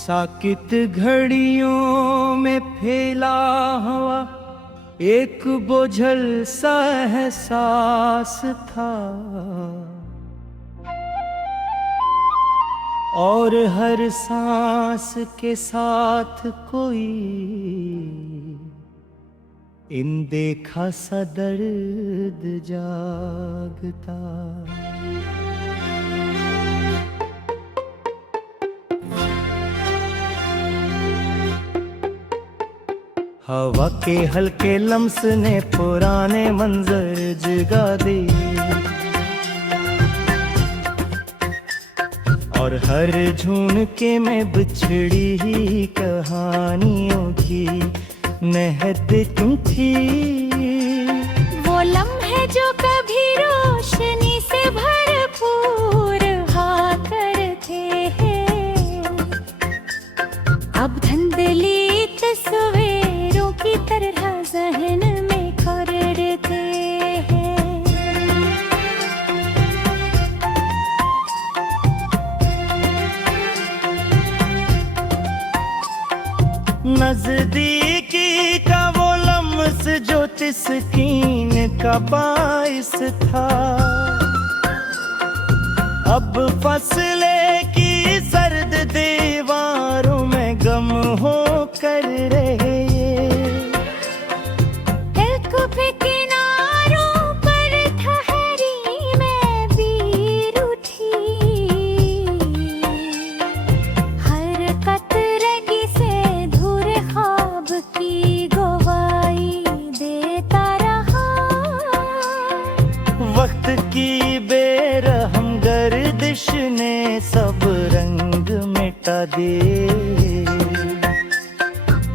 साकित घड़ियों में फैला हुआ एक बोझल सा एहसास था, और हर सांस के साथ कोई अनदेखा सा दर्द जागता। हवा के हल्के लम्स ने पुराने मंजर जगा दिए, और हर झुनके में बिछड़ी ही कहानियों की नहद तुम थी। वो लम्हे जो कभी रोशनी से भरपूर हुआ करते हैं, अब धुंधली तस्वीरों की तरह ज़हन में खरड़ते हैं। नजदीकी का वो लम्स जो तिस्कीन का बाइस था, अब फसले की सर्द दीवारों में गम हो कर रहे। दिल के किनारों पर ठहरी मैं भी रूठी, हर कतरगी से धुर ख्वाब की गवाही देता रहा। वक्त की बेरहम गर्दिश ने सब रंग मिटा दिए,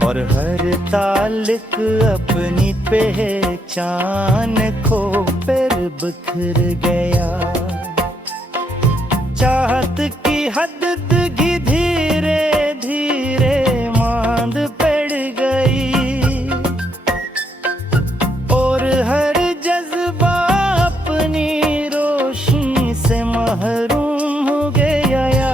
और हर ताल्लुक अपनी पहचान खो कर बिखर गया। चाहत की हद की धीरे धीरे मांद पड़ गई, और हर जज्बा अपनी रोशनी से महरूम हो गया।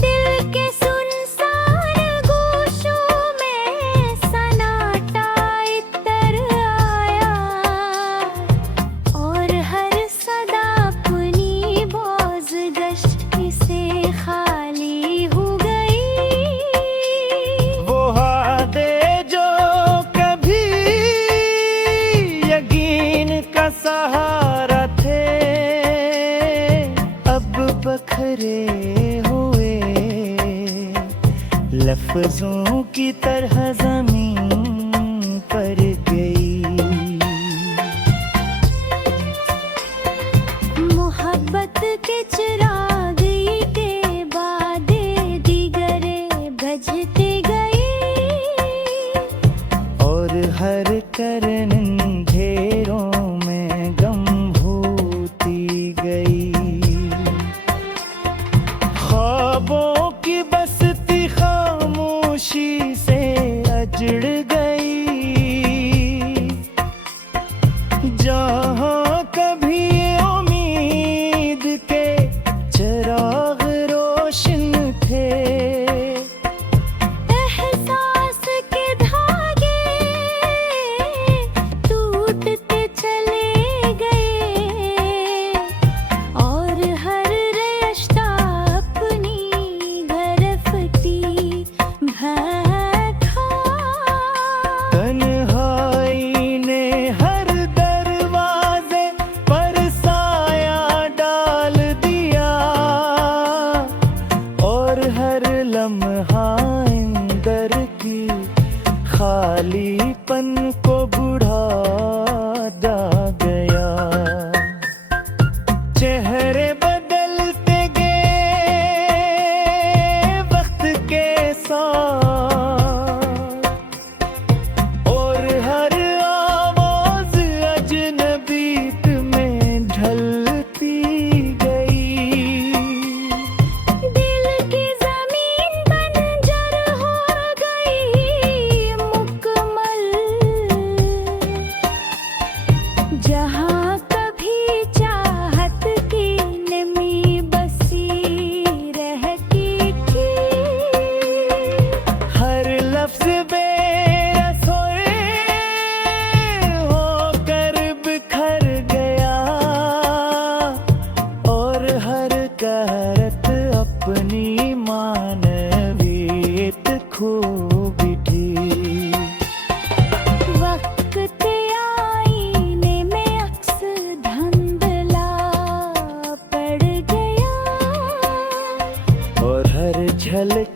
दिल के सुनसान गोशों में सन्नाटा इतर आया, और हर सदा अपनी बाज़गश्त से खाली हो गई। वो वादे जो कभी यकीन का सहारा थे, अब बखरे हुए लफ्जों की तरह ज़मीन पर गई। मोहब्बत के चिराग के बाद दीगरे बुझते गए, और हर करन अंधेरों में गम होती गई। ख्वाबों की बस्ती खामोशी से अजड़ गई, जहाँ कभी उम्मीद के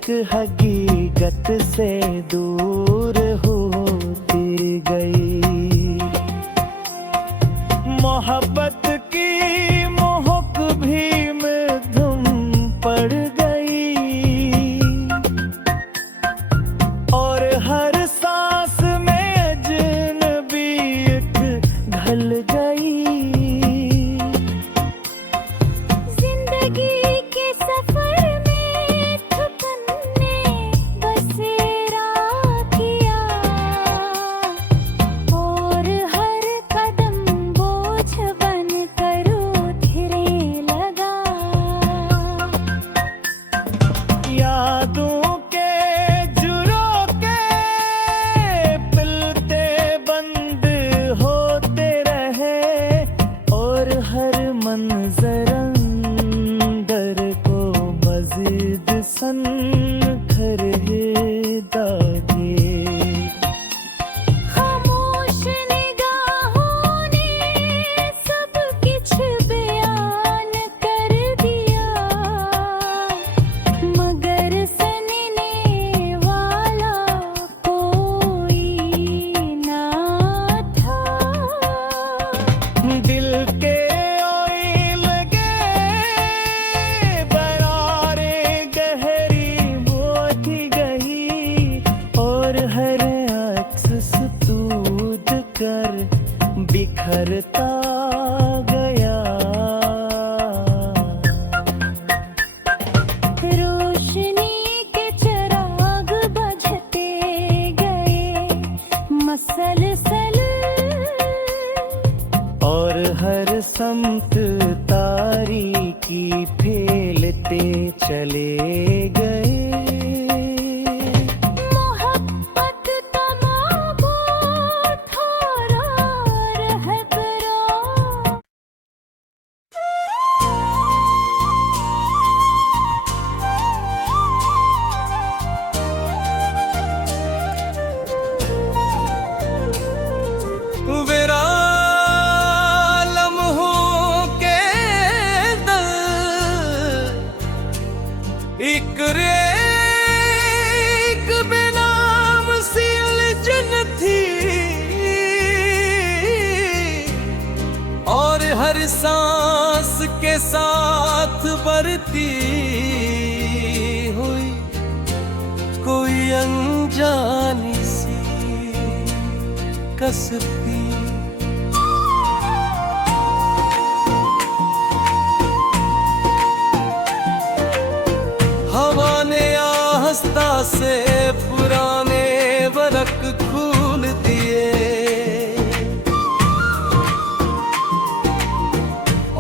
एक हकीकत से दूर होती गई। मोहब्बत की मोहक भी में धुम पड़ गई और हर सांस में अजनबीयत ढल गई। जिंदगी के सफर में थकन ने बसेरा किया और हर कदम बोझ बन कर उठने लगा। यादों के झरोखे पिलते बंद होते रहे और हर मंजर अंदर को मजीद सनखर दागे। खामोश निगाहों ने सब कुछ बयान कर दिया मगर सुनने वाला कोई ना था। दिल के ओई लगे बरारे गहरी मोती गई और हर अक्स सुतूद कर बिखरता गया। रोशनी के चिराग बुझते गए मसलसल और हर समत तारीकी फैलते चले गए। मोहब्बत तमाबो थारा रहबरा। वेरा लम्हों के दल एक रेख बेनाम सी उलझन थी और हर सांस के साथ बढ़ती हुई कोई अनजानी सी कसती। हवा ने आस्था से पुराने वरक खोल दिए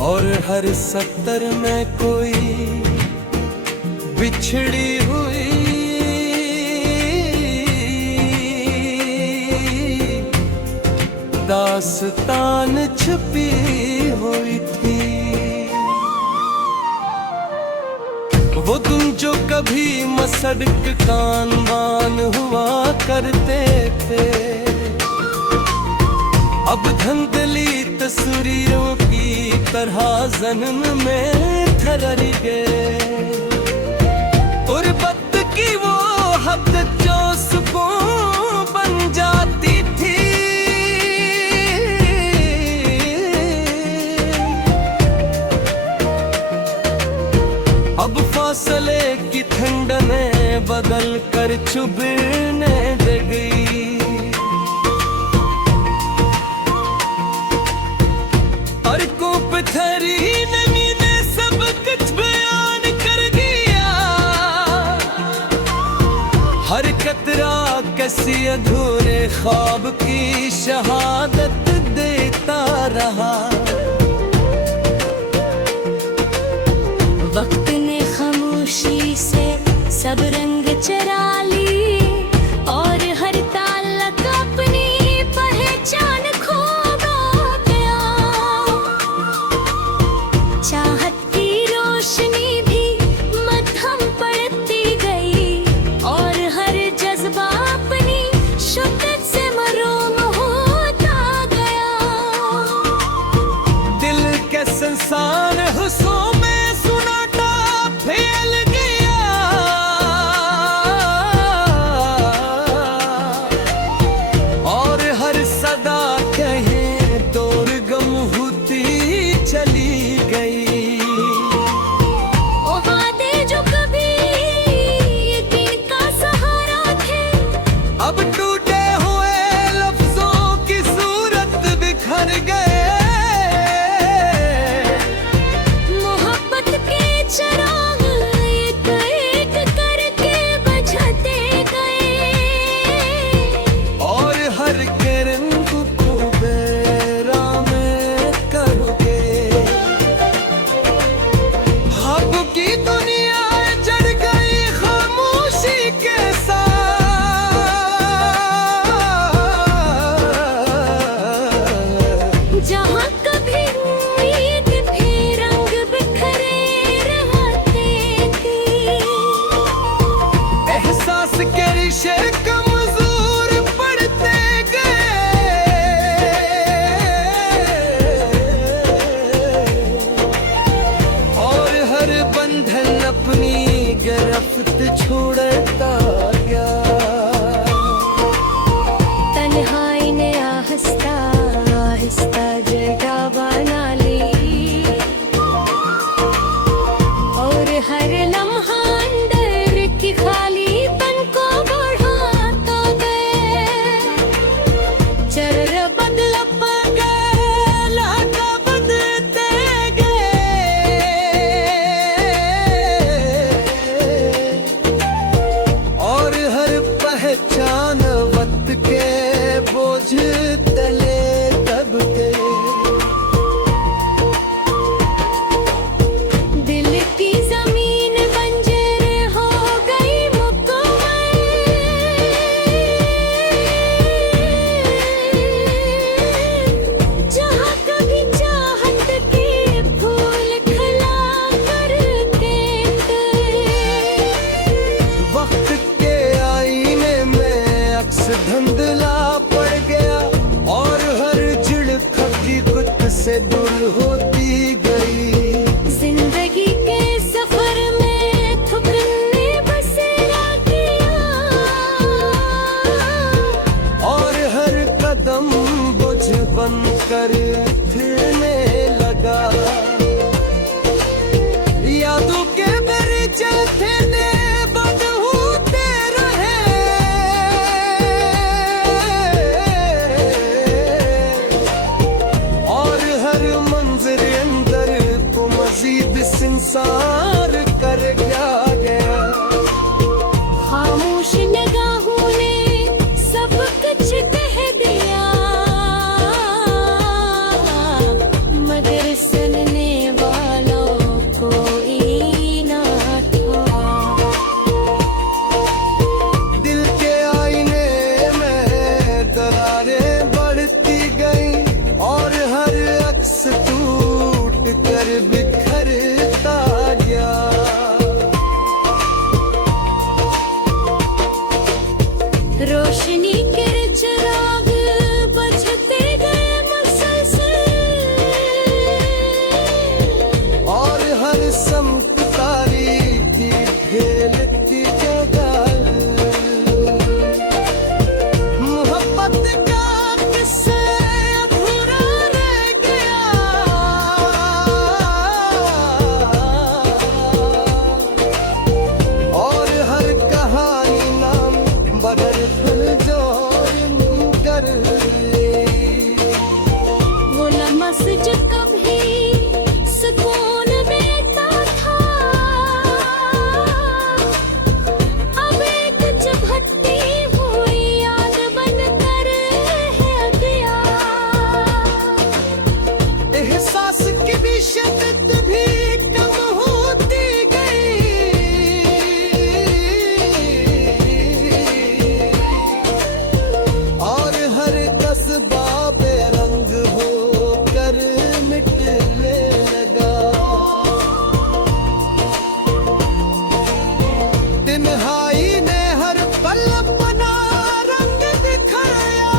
और हर सत्तर में कोई बिछड़ी हुई दास्तान छुपी हुई थी। वो तुम जो कभी मसड़क कानवान हुआ करते थे अब धंधली तस्वीरों की तरह जन्म में ठहर गए। गुर्बत की वो हद जो सुकून बन जाती थी अब फासले की ठंडने बदल कर चुभने दे गई। और को पत्थरी नमी ने सब कुछ बयान कर दिया। हर कतरा किसी अधूरे ख्वाब की शहादत देता रहा। वक्त ने खामोशी से सब रंग चरा ली और हर ताल्लुक अपनी पहचान खो गया। चाहत की रोशनी भी मध्यम पड़ती गई और हर जज्बा अपनी शुद्दत से मरूम होता गया। दिल के संसार हुस्सों में सुनाटा फैल गया। चली गई। ओ वादे जो कभी यकीन का सहारा थे, अब टूटे हुए लफ्जों की सूरत बिखर गए। मोहब्बत के चिराग एक एक करके बुझाते गए, और हर किरण को कुबेरा में करोगे। अब की दुनिया जड़ गई खामोशी के साथ। जहाँ कभी उम्मीद भी रंग बिखरे रहते थे। एहसास के रिश्ते कमजोर पड़ते गए, और हर बंधन अपनी गिरफ्त छोड़ता गया। तन्हाई ने आहिस्ता आहिस्ता जगह बना ली, और हर लम्हा अंदर की खालीपन को बढ़ाता गया। चर बदल गए, लहका बदलते गए, और हर पहचान वक्त के बोझ तले दब गए। दिल की जमीन बंजर हो गई मुकम्मल। जहाँ कभी चाहत के फूल खिला करते थे, वक्त के आईने में अक्स धुंधला पड़ गया, और हर झिड़क हकीकत से दूर होती गई। जिंदगी के सफर में थुकने बसेरा किया, और हर कदम बोझ बनकर फिरने लगा। यादों के बगीचे थे बद होते रहे, और हर मंजर अंदर को मजीद संसार कर गया। खामोश निगाहों ने सब कुछ कह दिया, मगर सुनने वालों कोई ना था। दिल के आईने में दरारें बढ़ती गई, और हर अक्स टूट कर बिखरता गया। रोशनी के चिराग बुझते गए मुसलसल, और हर समत तारीकी फैलती जगह। मोहब्बत का किस्सा अधूरा रह गया, और हर कहानी नाम बदल फुल जोर कर वो लम्हा जो कभी सुकून देता था, अब एक झपटती हुई याद बनकर है गया। एहसास की भी शिद्दत भी कम होती गई, और हर कस्बा बेरंग होकर मिटने लगा। तन्हाई ने हर पल अपना रंग दिखाया,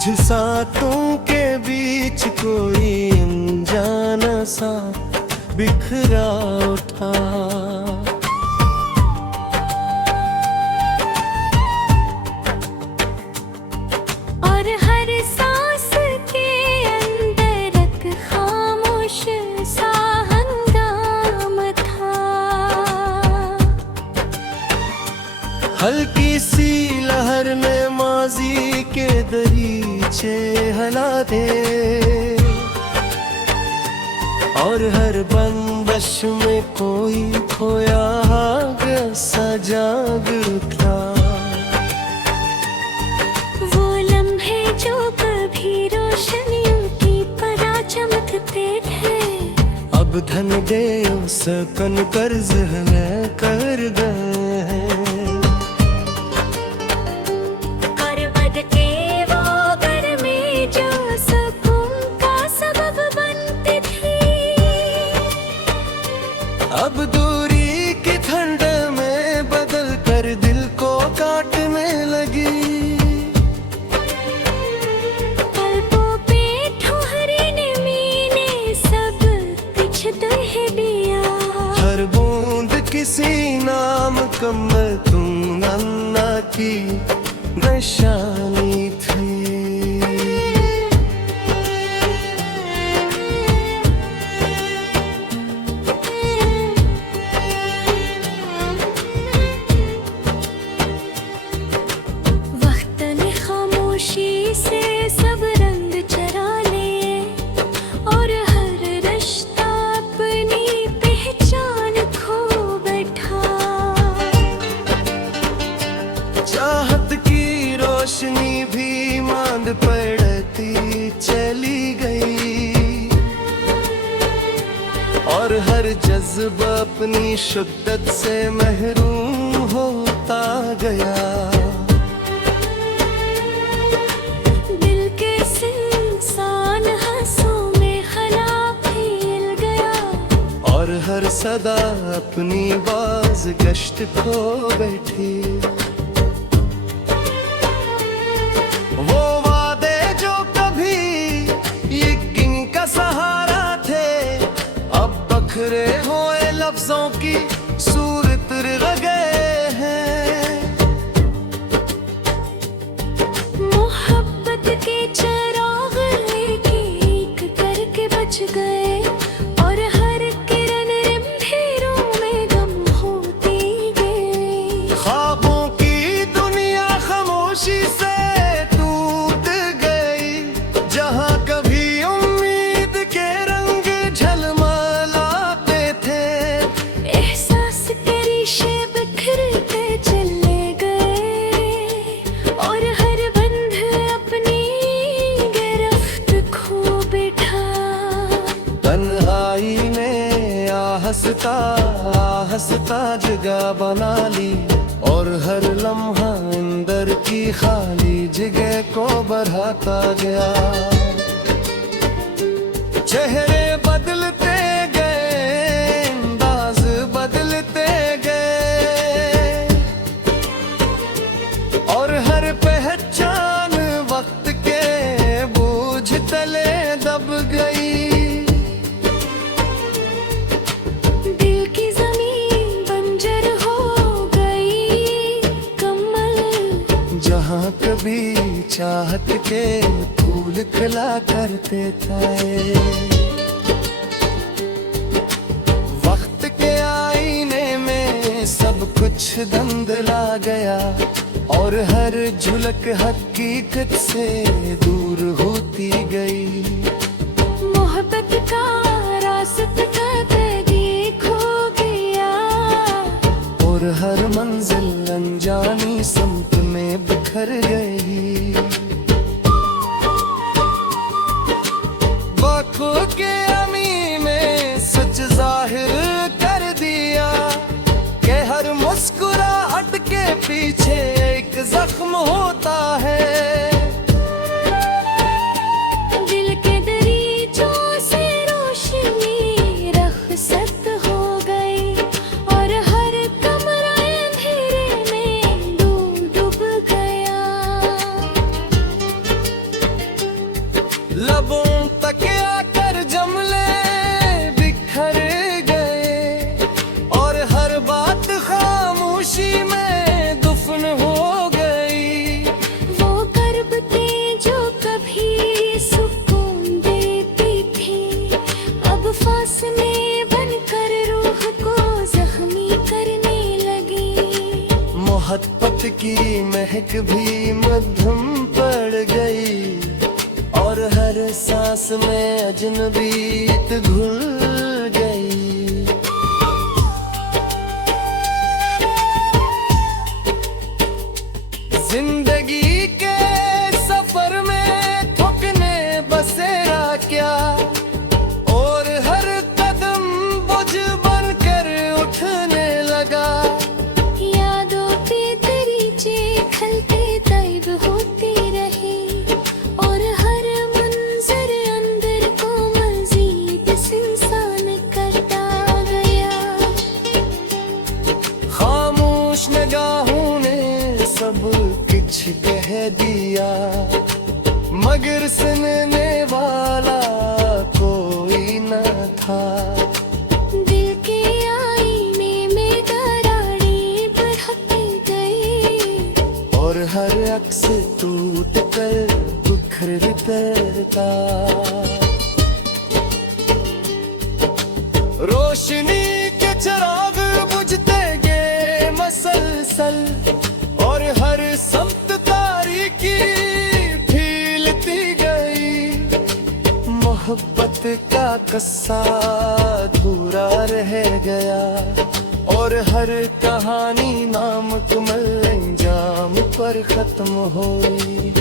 तुझ सातों के बीच कोई अनजाना सा बिखरा उठा। और हर सांस के अंदर एक खामोश सा हंगाम था। हल्की सी लहर में माजी के दरीचे हिला दे, और हर बंदिश में कोई खोया सा जाग उठा। वो लम्हे जो कभी रोशनियों की तरह चमकते थे, अब धन दे सकन कर्ज में कर गए हैं। और बद के वो गर्मी जो सुकून का सबब बनती थी, अब दूरी की ठंड में बदल कर दिल को काटने लगी। पलकों पे ठुहरने मीने सब कुछ दह दिया। हर बूंद किसी नाम कमल तुम नन्ना की निशानी थी। वक्त ने खामोशी से सब रंग चरा लिए, और हर रिश्ता अपनी पहचान खो बैठा। चाहत की रोशनी भी मांद पड़ती चली गई, और हर जज्बा अपनी शिद्दत से महरूम होता गया। दिल के इंसान हंसों में खला फैल गया, और हर सदा अपनी बाज गश्त खो बैठी। वो वादे जो कभी यकीन का सहारा थे, अब बखरे हुए लफ्जों की सूरत रह गए हैं। मोहब्बत के चिराग एक करके बच गए, और हर किरण अंधेरों में गम होती गई। ख्वाबों की दुनिया खामोशी से टूट गई, जहां कभी उम्मीद के रंग झलमलाते थे। एहसास के रेशे बिखरते चले गए, और हर बंध अपनी गिरफ्त खो बैठा। तन्हाई में आहस्ता जगह बना ली, और हर लम्हा अंदर की खाली जगह को बढ़ाता गया। चेहरे बदलते गए, अंदाज बदलते गए, और हर पहचान वक्त के बोझ तले दब गई। दिल की जमीन बंजर हो गई कमल, जहाँ कभी चाहत के फूल खिला करते थे। वक्त के आईने में सब कुछ धुंधला गया, और हर झलक हकीकत से दूर होती गई। मोहब्बत का रास्ता कभी खो गया, और हर मंजिल अनजानी समत में बिखर गई। बाखों के अमी में सच जाहिर कर दिया, कि हर मुस्कुराहट के पीछे एक जख्म होता है। दिल के दरीचों से रोशनी रखसत हो गई, और हर कमरा अंधेरे में डूब गया। लबों तक आकर जमले बिखर गए और हर बात खामोशी में दुफन हो गई। वो करबतें जो कभी सुकून देती थी, अब फासले बनकर रूह को जख्मी करने लगी। मोहब्बत की महक भी मध्यम पड़ गई और हर सांस में अजनबीत घुल गई। जिंदगी के सफर में थकने बसेरा क्या और हर कदम बोझ बनकर उठने लगा। यादों पे दरीचे खलते तैब होती रही और हर मंजर अंदर को मजीद इंसान करता गया। खामोश निगाहों ने सब कुछ कह दिया मगर सुनने वाला कोई न था। दिल के आईने में दरारें बढ़ती गई और हर अक्स टूट कर बिखर करता। रोशनी के चिराग बुझते गए मसलसल और हर समत तारीकी फैलती गई। मोहब्बत का किस्सा अधूरा रह गया और हर कहानी नामुकम्मल अंजाम पर खत्म हुई।